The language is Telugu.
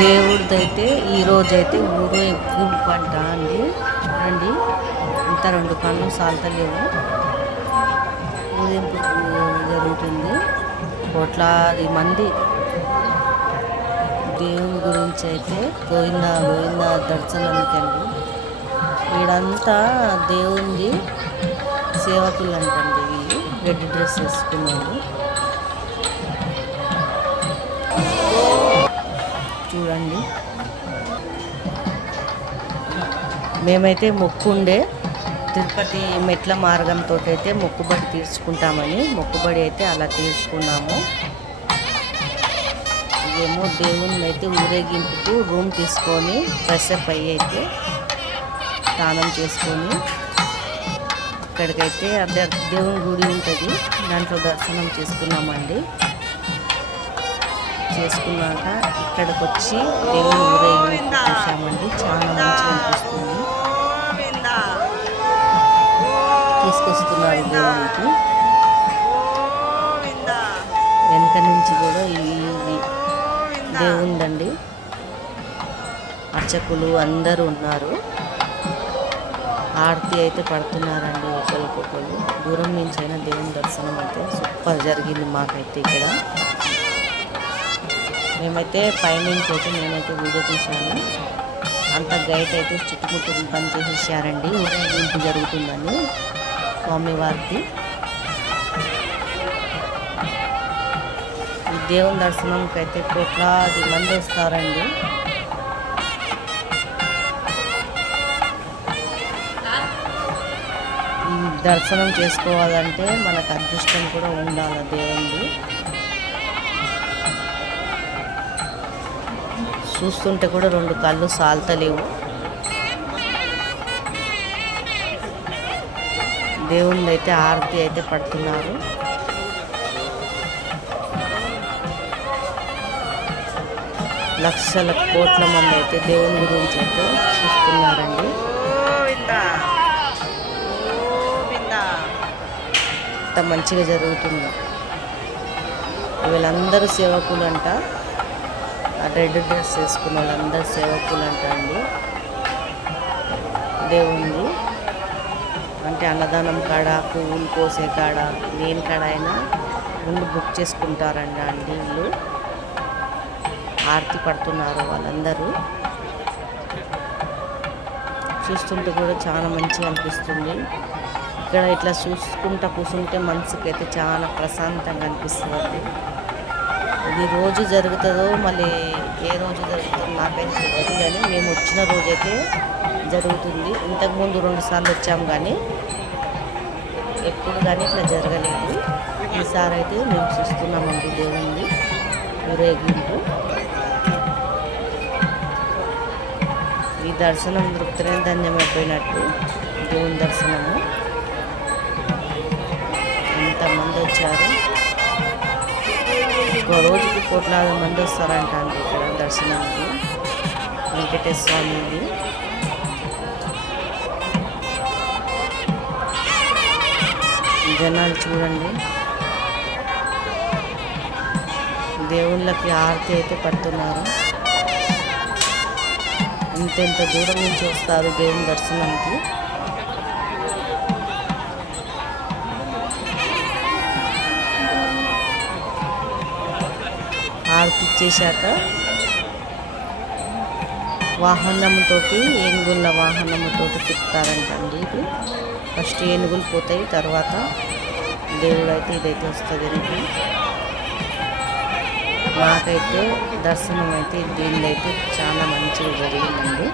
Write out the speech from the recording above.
దేవుడిదైతే ఈరోజైతే ఊరేగింపు అంట అండి. చూడండి, ఇంత 2 కళ్ళు సాల్తలేవు. ఊరేగింపు జరుగుతుంది. కోట్లాది మంది దేవుని గురించి అయితే గోవింద గోవింద దర్శనానికండి. వీడంతా దేవుంది సేవకులు అంటండి. వీళ్ళు రెడ్ డ్రెస్ వేసుకున్నారు. చూడండి, మేమైతే మొక్కుండే తిరుపతి మెట్ల మార్గంతో అయితే మొక్కుబడి తీర్చుకుంటామని మొక్కుబడి అయితే అలా తీర్చుకున్నాము. ఇదేమో దేవుని అయితే ఊరేగింపుకు రూమ్ తీసుకొని ఫ్రెష్ అప్ అయ్యి అయితే స్నానం చేసుకొని ఇక్కడికైతే దేవుని గుడి ఉంటుంది, దాంట్లో దర్శనం చేసుకున్నామండి. చేసుకున్నాక ఇక్కడికి వచ్చి దేవుని ఊరేగింపు చూసామండి. చాలా మంచిగా అనిపిస్తుంది. తీసుకొస్తున్నారు దేవునికి. వెనక నుంచి కూడా ఇది దేవుందండి. అర్చకులు అందరూ ఉన్నారు. ఆరతి అయితే పడుతున్నారండి ఒకరికొకరు. దూరం నుంచి అయినా దేవుని దర్శనం అయితే సూపర్ జరిగింది మాకైతే. ఇక్కడ మేమైతే పైనుంచి అయితే నేనైతే వీడియో తీశాను. అంత గైడ్ అయితే చుట్టుముట్టు పని చేసేసారండి. ఊరేగింపు జరుగుతుందని స్వామివారికి. ఈ దేవుని దర్శనంకి అయితే కోట్లాది మంది వస్తారండి. ఈ దర్శనం చేసుకోవాలంటే మనకు అదృష్టం కూడా ఉండాలి దేవుంది. చూస్తుంటే కూడా 2 కళ్ళు సాల్తలేవు. దేవుని అయితే ఆరతి అయితే పడుతున్నారు. లక్షల కోట్ల మంది అయితే దేవుని గురించి అయితే చూస్తున్నారండి. అంత మంచిగా జరుగుతుంది. వీళ్ళందరూ సేవకులు అంట. రెడ్ డ్రెస్ వేసుకున్న వాళ్ళందరూ సేవకులు అంట అండి. దేవుంది అంటే అన్నదానం కాడ, పువ్వులు కోసే కాడ, దేని కాడ అయినా ముందు బుక్ చేసుకుంటారండి అండి. వీళ్ళు ఆరతి పడుతున్నారు వాళ్ళందరూ. చూస్తుంటే కూడా చాలా మంచిగా అనిపిస్తుంది. ఇక్కడ ఇట్లా చూసుకుంటా కూర్చుంటే మనసుకి అయితే చాలా ప్రశాంతంగా అనిపిస్తుంది. ఇది రోజు జరుగుతుందో మళ్ళీ ఏ రోజు జరుగుతుందో నాకైతే తెలియదు, కానీ మేము వచ్చిన రోజైతే జరుగుతుంది. ఇంతకుముందు 2 సార్లు వచ్చాము, కానీ ఎప్పుడు కానీ ఇట్లా జరగలేదు. ఈసారి అయితే మేము చూస్తున్నామండి దేవుణ్ణి ఊరేగింపు. ఈ దర్శనం దృప్తినే ధన్యమైపోయినట్టు. దేవుని దర్శనము ఎంతమంది వచ్చారు. ఒక రోజుకి కోట్లాది మంది వస్తారంట అండి ఇక్కడ దర్శనానికి. వెంకటేశ్వర స్వామిది. జనాలు చూడండి, దేవుళ్ళకి ఆరతి అయితే పడుతున్నారు. ఇంతెంత దూరం నుంచి వస్తారు దేవుని దర్శనానికి. ఆరతి ఇచ్చేశాక వాహనంతోటి, ఏనుగుల వాహనంతో తిప్పుతారంటండి. ఇది ఫస్ట్ ఏనుగులు పోతాయి, తర్వాత దేవుడు అయితే ఇదైతే వస్తుంది. నాకైతే దర్శనం అయితే దీనిలో అయితే చాలా మంచిగా జరిగిందండి.